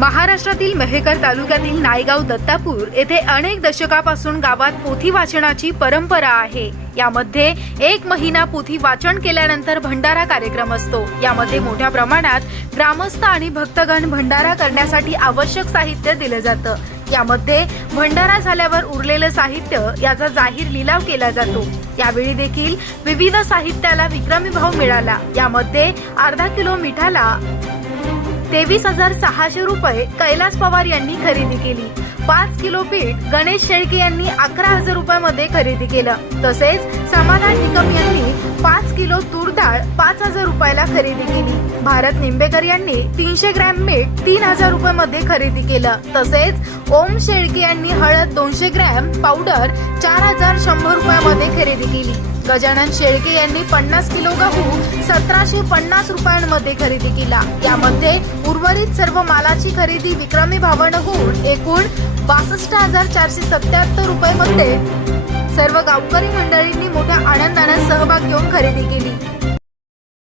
महाराष्ट्रातील मेहेकर तालुक्यातील नायगाव दत्तापूर येथे अनेक दशकापासून गावात पोथी वाचनाची परंपरा आहे. यामध्ये एक महिना पोथी वाचन केल्यानंतर भंडारा कार्यक्रम असतो. यामध्ये मोठ्या प्रमाणात ग्रामस्थ आणि भक्तगण भंडारा करण्यासाठी आवश्यक साहित्य दिलं जातं. यामध्ये भंडारा झाल्यावर उरलेलं साहित्य याचा जाहीर लिलाव केला जातो. यावेळी देखील विविध साहित्याला विक्रमी भाव मिळाला. यामध्ये अर्धा किलो मिठाला तेवीस हजार सहाशे रुपये कैलास पवार यांनी खरेदी केली. पाच किलो पीठ गणेश शेळके यांनी अकरा हजार रुपयामध्ये खरेदी केलं. तसेच समाधान निकम यांनी पाच किलो तूर डाळ पाच हजार रुपयाला खरेदी केली. भारत निंबेकर यांनी तीनशे ग्रॅम मीठ तीन हजार रुपयामध्ये खरेदी केलं. तसेच ओम शेळके यांनी हळद दोनशे ग्रॅम पावडर चार हजार मध्ये खरेदी केली. गजानन शेळके यांनी पन्नास किलो गहू सतराशे पन्नास रुपयांमध्ये खरेदी केला. यामध्ये उर्वरित सर्व मालाची खरेदी विक्रमी भावानं होऊन एकूण बासष्ट हजार चारशे सत्याहत्तर रुपये मध्ये सर्व गावकरी मंडळींनी मोठ्या आनंदाने सहभाग घेऊन खरेदी केली.